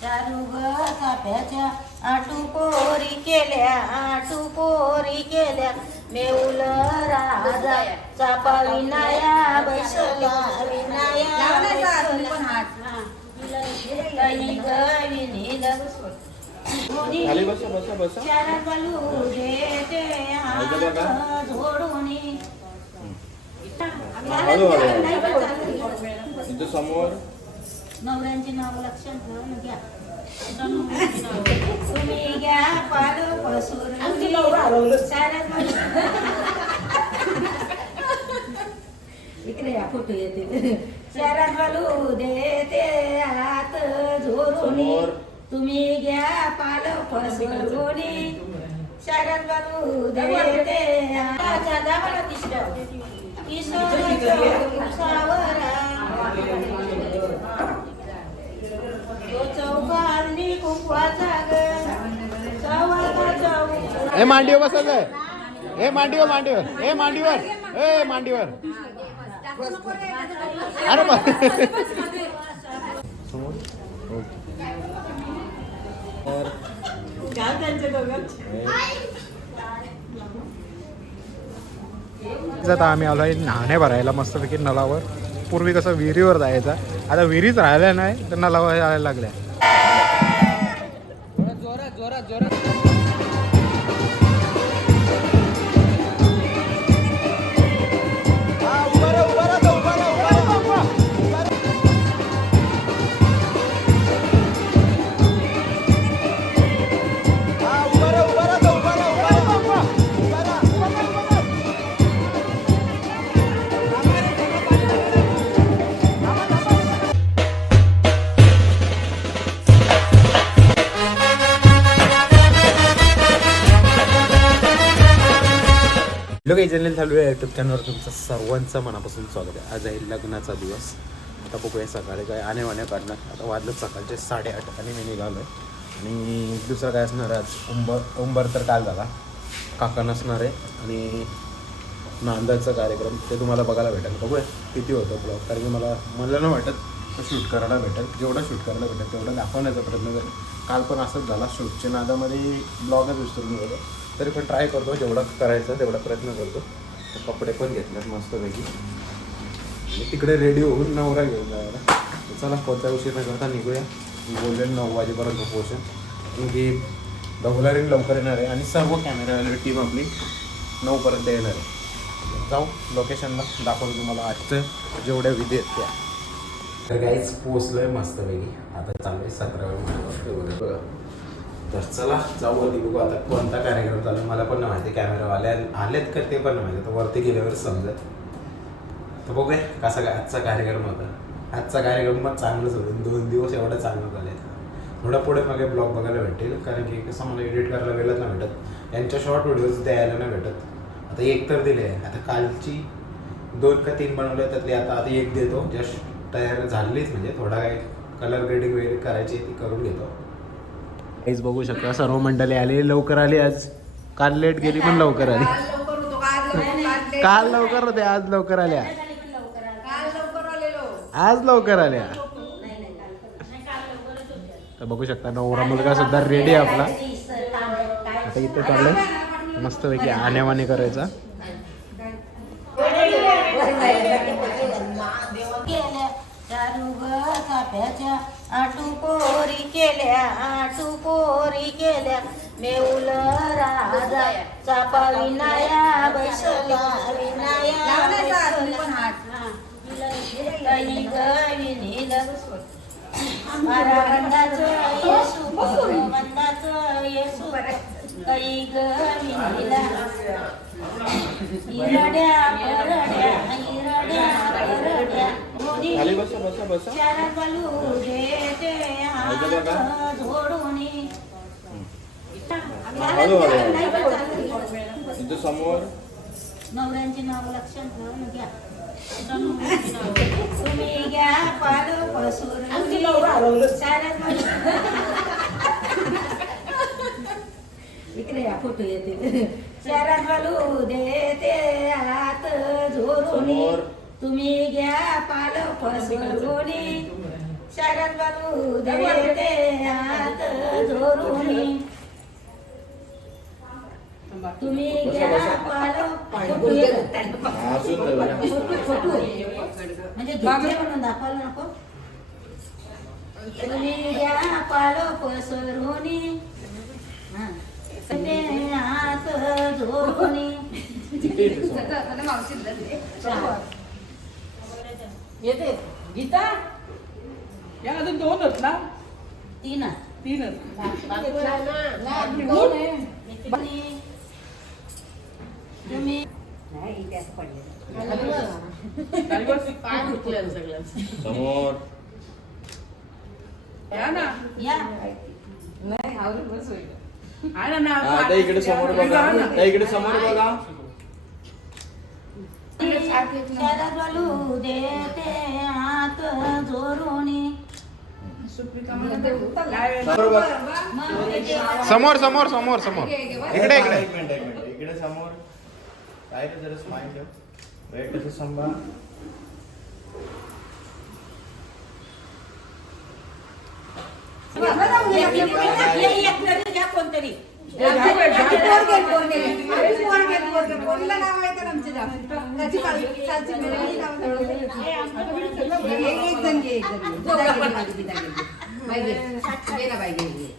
चारू ग चाप्याच्या आटू पोरी केल्या. आटू पोरी केल्या मेऊल राजा चापा विनाया बैसला विनाया समोर नवऱ्यांची नाव लक्षात ठेवून घ्या. तुम्ही घ्या पाल पसूर इकडे या फोटो येते. शहरात बालू देते हात झोरूनी. तुम्ही घ्या पाल पसरोनी शहरात बालू देते दाबाला तिसरं किशोर सावरा हे ग ए मांडीवर बसायचं हे ए मांडीवर मांडीवर. ए मांडीवर. ए मांडीवर. अरे समोर? आता आम्ही आलोय नाणे भरायला मस्तपैकी नलावर. पूर्वी कसं विहिरीवर जायचा. आता विहिरीच राहिल्या नाही त्यांना लवा यायला लागल्या. काही चॅनल चालू आहे युट्यूब चॅनलवर तुमचं सर्वांचं मनापासून स्वागत आहे. आज आहे लग्नाचा दिवस. आता बघूया सकाळी काय आणे वाण्या काढणार. आता वाजलं सकाळचे साडेआठ आणि मी निघालो आहे आणि दुसरं काय असणार आहे आज? उंबर उंबर तर काल झाला. काका नसणार आहे. आणि नांदाचा कार्यक्रम ते तुम्हाला बघायला भेटेल. बघूया किती होतं ब्लॉग कारण की मला मला नाही वाटत शूट करायला भेटेल. जेवढं शूट करायला भेटेल तेवढं दाखवण्याचा प्रयत्न करेल. काल पण असंच झाला. शूटच्या नादामध्ये ब्लॉगच विसरून गेलो. तरी पण ट्राय करतो जेवढं करायचं तेवढा प्रयत्न करतो. तर कपडे पण घेतलेत मस्तपैकी. आणि तिकडे रेडी होऊन नवरा घेऊन जायला चला कोणत्या उशीर न करता निघूया. बोललेलं नऊ वाजेपर्यंत पोहोचेल की दौलारीन लवकर येणार आहे आणि सर्व कॅमेरावाली टीम आपली नऊपर्यंत येणार आहे. जाऊ लोकेशनला दाखवतो तुम्हाला आजचं जेवढ्या विधी आहेत त्या. तर काहीच आहे मस्तपैकी. आता चालू आहे सतराव्या वगैरे बघा. तर चला जाऊ अगदी बघू आता कोणता कार्यक्रम चालू मला पण नाही माहिती कॅमेरावाले आलेत का ते पण नाही माहिती. तर वरती गेल्यावर समजत तर बघूया कसा काय आजचा कार्यक्रम होता. आजचा कार्यक्रम मग चांगलंच होतं. दोन दिवस एवढं चांगलं झालं थोडं पुढे मागे ब्लॉग बघायला भेटेल. कारण की कसं मला एडिट करायला वेळच नाही भेटत. यांच्या शॉर्ट व्हिडिओज द्यायला नाही भेटत. आता एक तर दिले. आहे आता कालची दोन का तीन बनवले त्यातली आता आता एक देतो. जस्ट तयार झालीच म्हणजे थोडा काय कलर ग्रेडिंग वगैरे करायची ती करून घेतो. काहीच बघू शकता. सर्व मंडळी आली. लवकर आली आज. काल लेट गेली पण लवकर आली. काल लवकर होते. आज लवकर आल्या. आज लवकर आल्या. तर बघू शकता नवरा मुलगा सुद्धा रेडी आहे आपला. आता इथे चाललंय. मस्तपैकी आण्यावाने करायचा. केल्या आटू पोरी केल्या आटू पोरी केल्या. मेऊल राजा चापा विनाया बैसला विनाया बैसला. काही ग विनील मारा मंदाचं येसू मंदाचं येसू. काही ग विनीला इरड्या परड्या इरड्या परड्या खाली बसा बसा बसा. हळू हळू इथं समोर. नवऱ्यांची नाव लक्षात ठेवून घ्या. तुम्ही घ्या पाल इकडे या फोटो येते. शहरात बालू देते हात झोरूनी. तुम्ही घ्या पाल पसरोनी शहरात बालू देते जोरुनी तुम्ही घ्या पाल फोटो म्हणजे घेतले म्हणून दाखवायला नको. तुम्ही घ्या पाल पसरोनी हा. ते हात जोरुनी येते गीता? या अजून दोन आहेत ना? तीन तीनच तुम्ही? समोर. या ना. या. आहे ना हा त्या इकडे समोर बघा. इकडे समोर बघा. शरद बलू देते हात जोरुनी समोर समोर समोर समोर समोर इकडे हा, इकडे एक मिनिट एक मिनिट इकडे समोर काय रे जरा स्माइल ठेव वेट कसं सांभाळ कोणतरी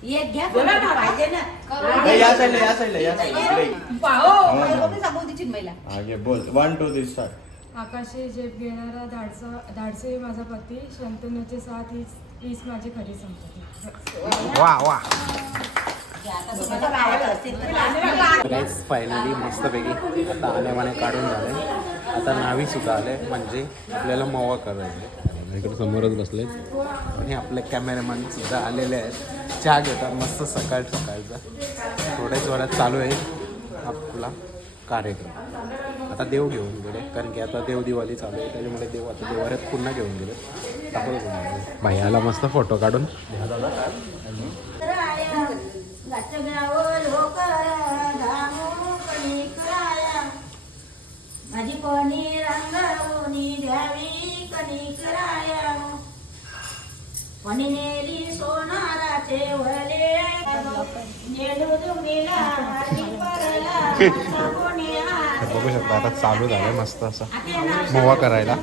एक घ्या. कोणतरी पाहिजे ना नाही, या साईडला या साईडला या साईडला महिला आगे बोल वन टू थ्री स्टार्ट आकाशे झेप घेणारा धाडसा धाडसे माझा पती. शंतनूचे साथ हीच हीच माझी खरी संपत्ती. वा वा. फायनली मस्तपैकी आता आण्यावाने काढून झाले. आता नावी सुद्धा आले म्हणजे आपल्याला मवा करायचे. इकडे समोरच बसले. आणि आपले कॅमेरामॅन सुद्धा आलेले आहेत. चहा घेतात मस्त सकाळ सकाळचा. थोड्याच वेळात चालू आहे आपला कार्यक्रम. आता देव घेऊन गेले कारण की आता देव दिवाळी चालू आहे त्याच्यामुळे देव आता देवाऱ्यात पुन्हा घेऊन गेले. दाखवलं भैयाला मस्त फोटो काढून. दादा कराया गाव लोकरा धामू कणी कराया माझी कोणी रंगवणी द्यावी कणी कराया. कोणी नेली सोनाराचे वले नेलू तर बघू शकता आता चालू झालं मस्त असं मोवा करायला.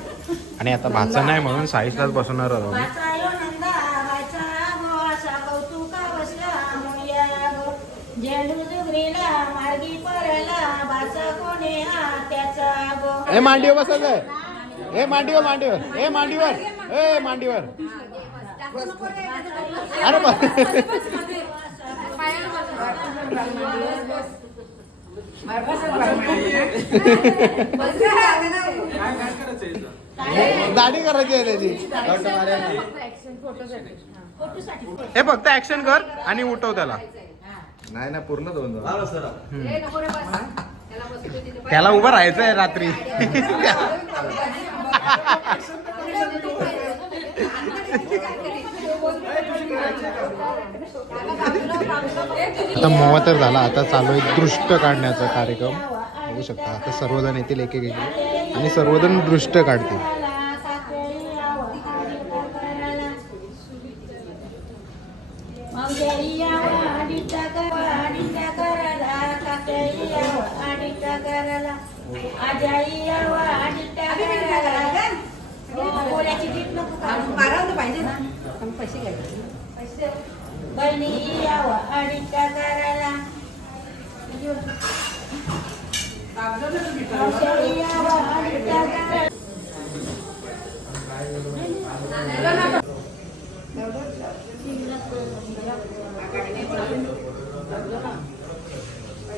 आणि आता भाचा नाही म्हणून साईजलाच बसवणार आहोत आम्ही. वाचायो नंदा वाचा गो असा कौतुका बसला मोया गो झेंडू दुगरीला मार्गी परला बाचा कोणी हा त्याचा ए मांडीवर बसायचंय ए मांडीवर मांडीवर. ए मांडीवर. ए मांडीवर. अरे दाढी करायची आहे त्याची. हे फक्त ऍक्शन कर आणि उठव त्याला. नाही ना पूर्ण दोन त्याला उभं राहायचंय रात्री. आता मोवा तर झाला. आता चालू आहे दृष्ट काढण्याचा कार्यक्रम. बघू शकता आता सर्वजण येतील एक एक एक आणि सर्वजण दृष्ट काढतील पाहिजे ना पैसे घ्यायचे बहिणी यावं अडीचा करायला मावशी यावं अडीचा करायला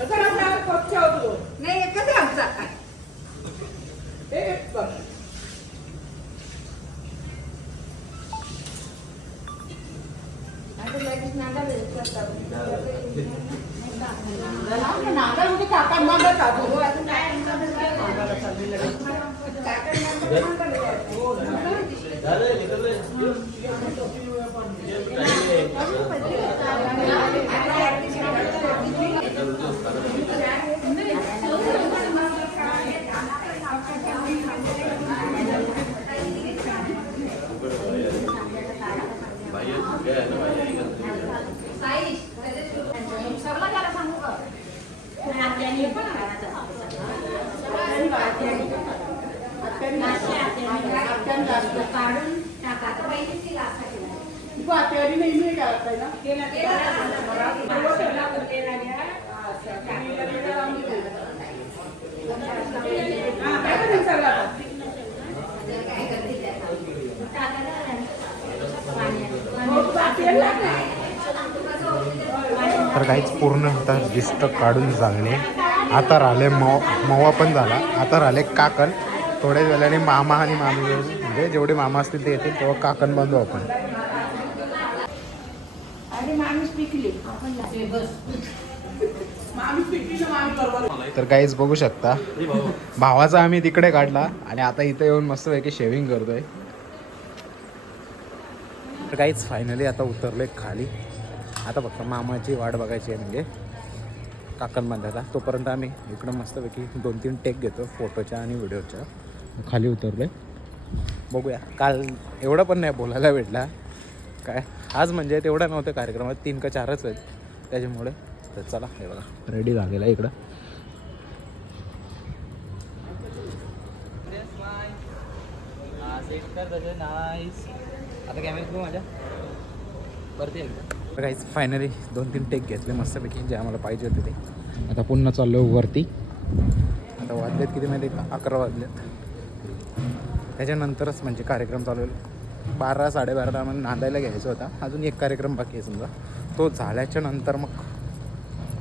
नाही एकच आमचा? हे बघ आता लगेच नागा म्हणजे काका मागा काका काय हा, काय करेल सगळं आता? मग तू आत्याला लाग ना. तर काहीच पूर्ण आता लिस्ट काढून झाले आता राहिले मव मवा पण झाला. आता राहिले काकण. थोड्या वेळाने मामा आणि मामी म्हणजे जेवढे मामा असतील ते येतील तेव्हा काकण बांधू आपण. तर काहीच बघू शकता. भावाचा आम्ही तिकडे काढला आणि आता इथे येऊन मस्तपैकी शेविंग करतोय. तर काहीच फायनली आता उतरले खाली. आता फक्त मामाची वाट बघायची आहे म्हणजे काकण बांधायला तोपर्यंत आम्ही इकडं मस्तपैकी दोन तीन टेक घेतो फोटोच्या आणि व्हिडिओच्या खाली उतरलोय. बघूया. काल एवढं पण नाही बोलायला भेटला. काय? आज म्हणजे तेवढा नव्हतं कार्यक्रमात. तीन का चारच आहेत. त्याच्यामुळे तर चला हे बघा. रेडी झालेला आहे इकडं. आता कॅमेरा माझ्या. परत येईल काहीच फायनली दोन तीन टेक घेतले मस्तपैकी जे आम्हाला पाहिजे होते ते. आता पुन्हा चाललो वरती. आता वाजलेत किती माहिती का? अकरा वाजलेत. त्याच्यानंतरच म्हणजे कार्यक्रम चालू होईल. बारा साडेबाराला आम्हाला नांदायला घ्यायचा होता. अजून एक कार्यक्रम बाकी आहे समजा. तो झाल्याच्यानंतर मग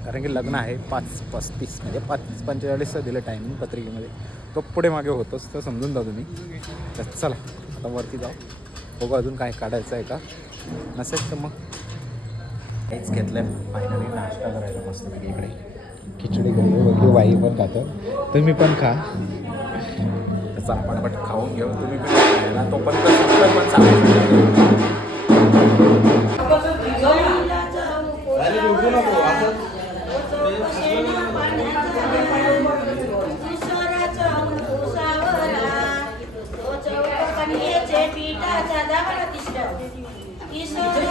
कारण की लग्न आहे पाच पस्तीस म्हणजे पाच पंचेचाळीसचं दिलं टायमिंग पत्रिकेमध्ये. तो पुढे मागे होतोच तर समजून जा तुम्ही. तर चला आता वरती जाऊ. बघू अजून काय काढायचं आहे का. नसेल तर मग. काहीच घेतलं आहे फायनली नाश्ता करायला मस्तपैकी इकडे. खिचडी घेऊन बघली वाई पण खातं. तुम्ही पण खा. तर चला पटापट खाऊन घेऊ. तुम्ही पण संपलं पण चालेल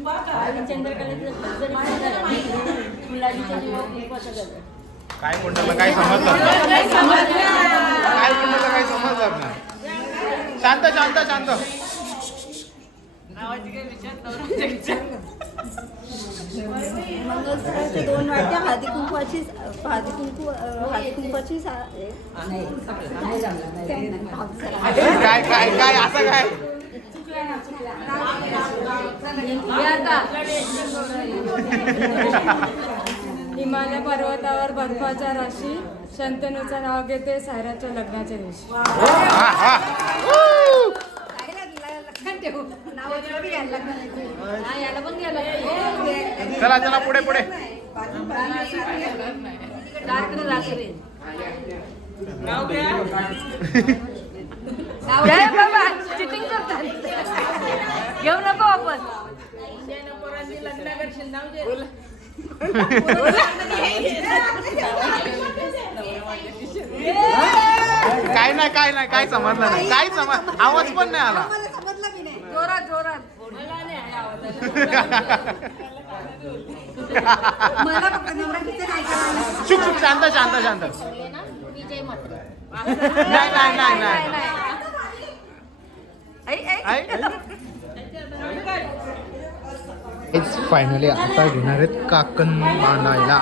आणि. चंद्रकलेचं मुलाजीच्या जीवावर खूप असं काय कोणाला काय समजलं काय कोणाला काय समजलं नाही शांत शांत शांत मंगळसूत्राचे दोन वाट्या हळदी कुंकवाची हळदी कुंकू कुंकवाची काय काय काय असं काय हिमालय पर्वतावर बर्फाच्या राशी शंतनूचं नाव घेते सायराच्या लग्नाच्या दिवशी. चला चला पुढे पुढे. चिटिंग करतात. घेऊ नको आपण. काय नाही काय नाही काय समजलं नाही. काय समज आवाज पण नाही आला. समजलं की नाही. जोरात जोरात. शांत शांत शांत. नाही नाही. नाही नाही. फायनली आता घेणार आहेत काकण मांडायला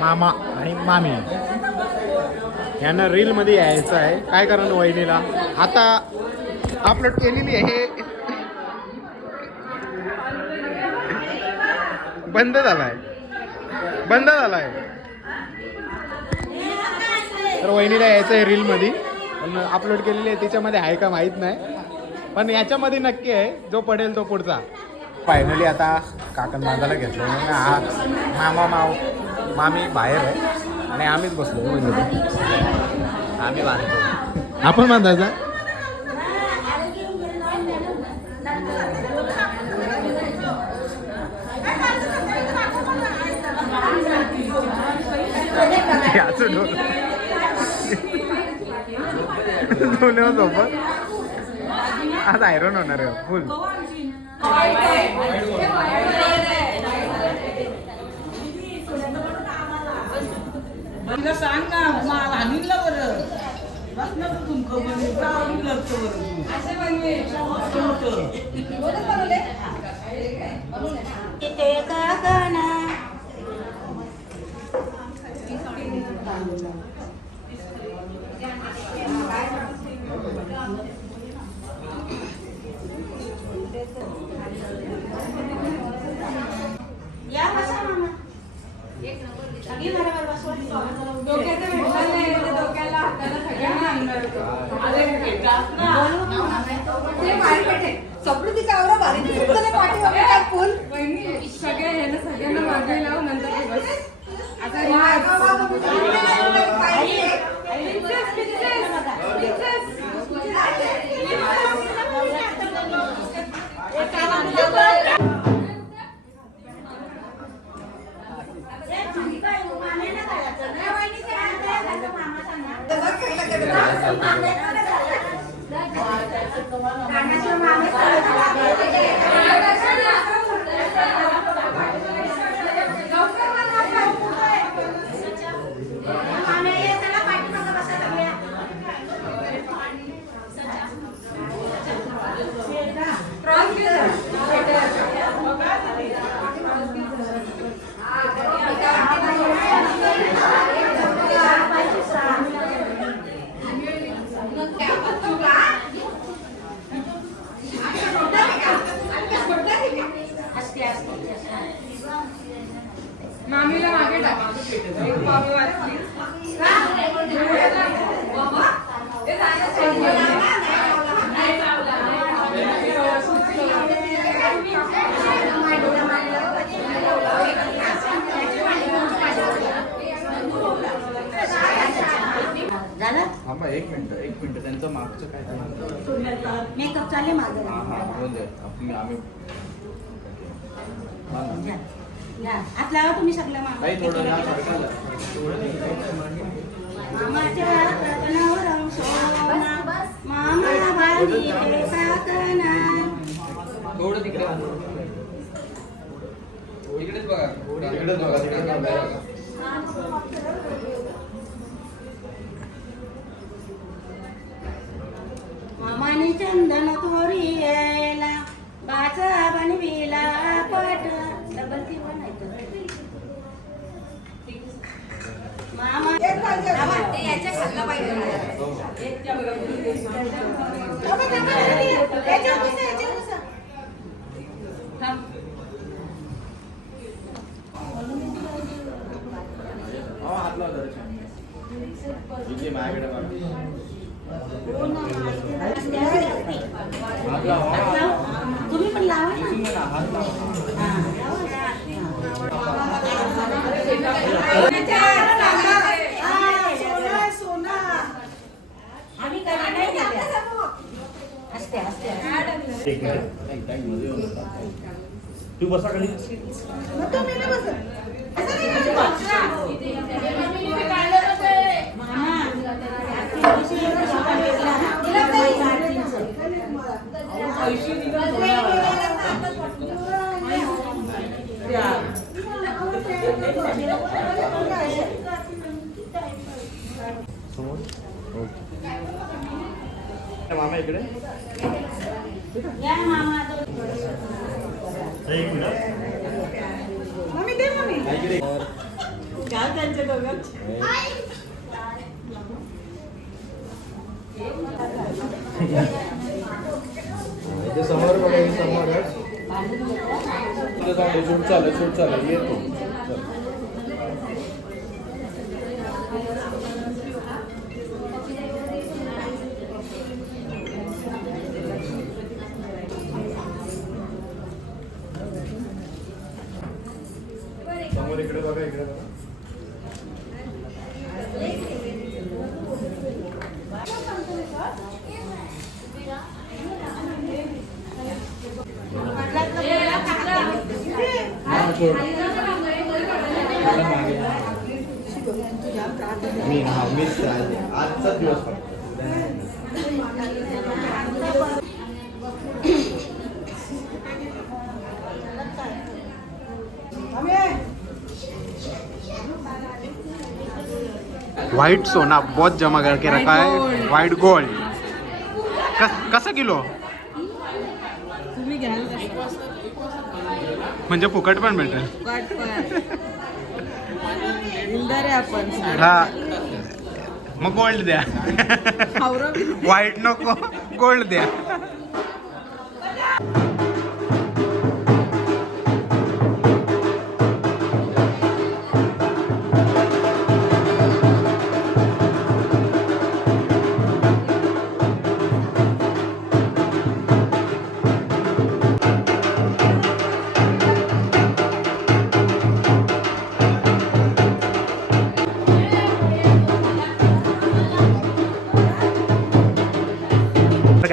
मामा आणि मामी. यांना रील मध्ये यायचं आहे. काय कारण वहिनीला? आता अपलोड केलेली आहे. बंद झालाय. बंद झालाय. तर वहिनीला यायचं आहे रील मध्ये अपलोड केलेली आहे त्याच्यामध्ये आहे का माहीत नाही. पण याच्यामध्ये नक्की आहे जो पडेल तो पुढचा. फायनली आता काकण बांधायला घेतलं. हा मामा माव मामी बाहेर आहे. आणि आम्हीच बसलो. म्हणजे आम्ही बांधतो आपण बांधायचा डोल्यावर झोपत आज आयरन होणार आहे फुल तिला सांग ना मला आणील बरं. बस ना तू तुमकं बनवून का बरं. तिथे काकणा या थांबा एक मिनिट एक मिनिट त्यांचं मागचं काय ते- मेकअप चालले माझं हा हा बोल दे आपण आम्ही हा ना. घ्या. घ्या. हात लावा तुम्ही सगळं मामा थोडं. मामाच्या रत्नावर मामा थोडं तिकडे. इकडेच बघा इकडेच बघा तिकडे बघा. चंदन थोरीला बाचा बनविला पाट डबल ती मामा. याच्या खाल्लं पाहिजे बसा. खाली मामा इकडे या मामा एक मिनिट इकडे इथे समोर बघा हे समोरच इथे जाऊन दे, शूट चालू शूट चालू येतो चल. समोर इकडे बघा इकडे बघा हा, सोड. मी हा मीच दिवस व्हाइट सोना बहुत जमा करके रखा है. व्हाइट गोल्ड कसं किलो तुम्ही घ्याल म्हणजे फुकट पण भेटेल. इंदर आहे आपण हा. मग गोल्ड द्या. व्हाईट नको गोल्ड द्या.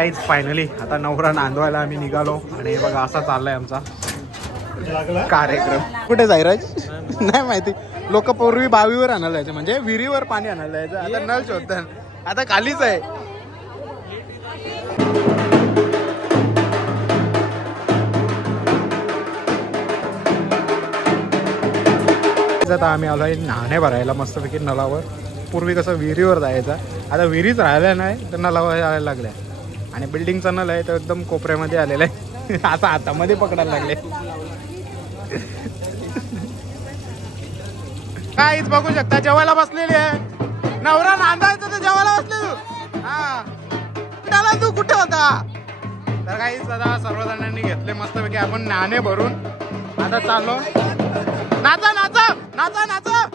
गाईज फायनली आता नवरा नांदवायला आम्ही निघालो आणि बघा असा चाललाय आमचा कार्यक्रम. कुठे जायराज नाही माहिती. लोक पूर्वी बावीवर आणायला यायचे म्हणजे विहिरीवर पाणी आणायला जायचं. आता नळ शोधतात. आता खालीच आहे. आता आम्ही आलो आहे नाणे भरायला मस्तपैकी नलावर पूर्वी कसं विहिरीवर जायचं. आता विहिरीच राहिल्या नाही तर नलावर यायला लागल्या. आणि बिल्डिंगचा नल आहे तर एकदम कोपऱ्यामध्ये आलेला आहे. आता हातामध्ये पकडायला लागले. काहीच बघू शकता जेवायला बसलेली आहे. नवरा नांदायचं तर जेवायला बसले. तू हा तू? कुठे होता? तर काही दादा सर्वजणांनी घेतले मस्तपैकी. आपण नाणे भरून. आता चाललो. नाचा नाचा नाचा नाचा.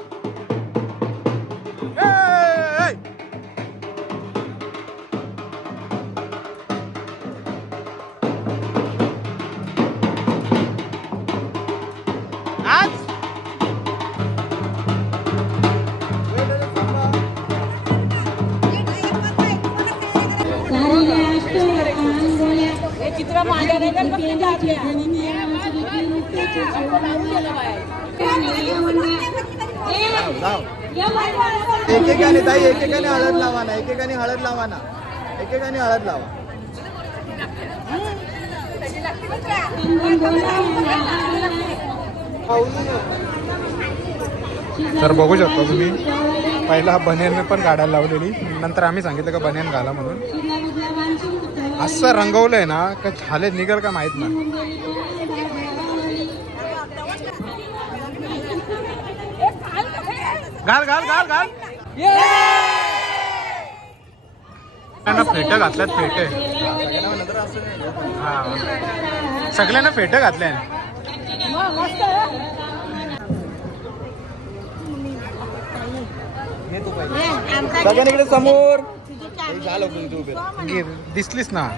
चित्र. एकेकाने ताई एकेकाने हळद लावा ना एकेकाने हळद लावा ना. एकेकाने हळद लावा. तर बघू शकता तुम्ही पहिला बनियन पण काढायला लावलेली. नंतर आम्ही सांगितलं का बनियन घाला म्हणून. असं रंगवलंय ना का झाले निघल का माहीत नाही. घाल घाल घाल घाल. सगळ्यांना फेट घातल्यात फेटे. हा. सगळ्यांना फेट घातल्या सगळ्यांकडे समोर. झालं तू उभे? दिसलीस ना.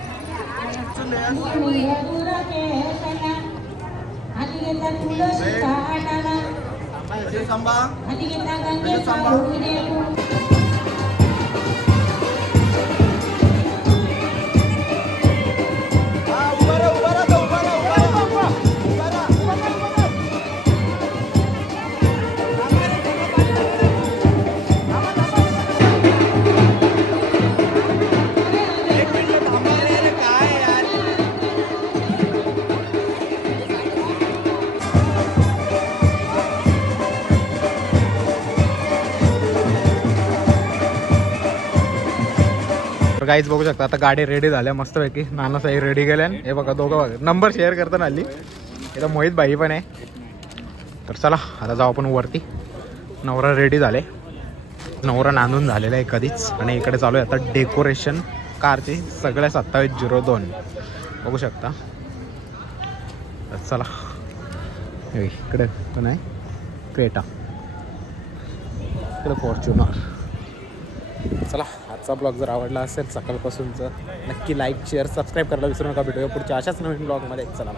तर काहीच बघू शकता आता गाडी रेडी झाल्या मस्तपैकी. नानासाई रेडी गेल्या हे बघा दोघं बघा. नंबर शेअर करताना आली इथं मोहित भाई पण आहे. तर चला आता जाऊ आपण वरती. नवरा रेडी झाले. नवरा नांदून झालेला आहे कधीच. आणि इकडे चालू आहे आता डेकोरेशन कारची सगळ्या सत्तावीस झिरो दोन. बघू शकता. तर चला. हे इकडे पण आहे. क्रेटा. इकडे फॉर्च्युनर चला आजचा ब्लॉग जर आवडला असेल सकाळपासूनचं नक्की लाईक शेअर सबस्क्राईब करायला विसरू नका. भेटूया पुढच्या अशाच नवीन ब्लॉगमध्ये. चला